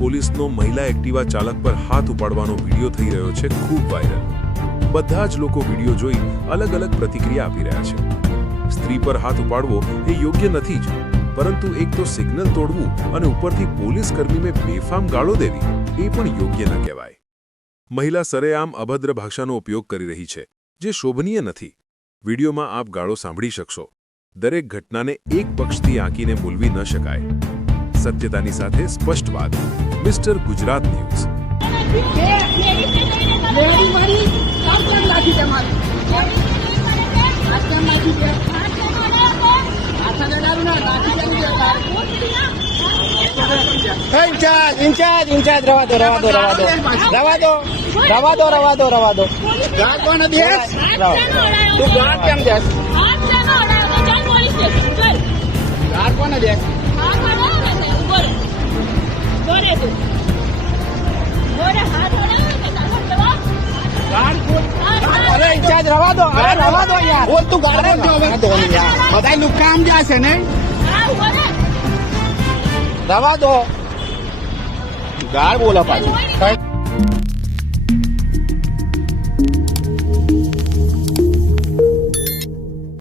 પોલીસનો મહિલા એક્ટિવા ચાલક પર હાથ ઉપાડવાનો વીડિયો થઈ રહ્યો છે, ખૂબ વાયરલ. બધા જ લોકો વીડિયો જોઈ અલગ અલગ પ્રતિક્રિયા આપી રહ્યા છે. સ્ત્રી પર હાથ ઉપાડવો એ યોગ્ય નથી જ, પરંતુ એક તો સિગ્નલ તોડવું અને ઉપરથી પોલીસ કર્મીને બેફામ ગાળો દેવી, એ પણ યોગ્ય ન કહેવાય. મહિલા સરેઆમ અભદ્ર ભાષાનો ઉપયોગ કરી રહી છે, જે શોભનીય નથી. વિડીયોમાં આપ ગાળો સાંભળી શકશો. દરેક ઘટનાને એક પક્ષથી આંકીને બોલવી ન શકાય. સત્યતાની સાથે સ્પષ્ટ વાત મિસ્ટર ગુજરાત ન્યૂઝ લેડી મારી કામ કેમ નાખી તમારે આ કેમ નાખી છે હાથાને દારૂ ના નાખી કેમ છે ઇન્ચાર્જ ઇન્ચાર્જ ઇન્ચાર્જ રવા દો રવા દો રવા દો રવા દો રવા દો રવા દો રવા દો ગાળ કોને દેશ તું ગાંઠ કેમ દેસ રવા દો અરે રવા દો યાર. બોલ તું ગાળ દો યાર. બધા નું કામ જશે ને? રવા દો. ગાળ બોલો પાછું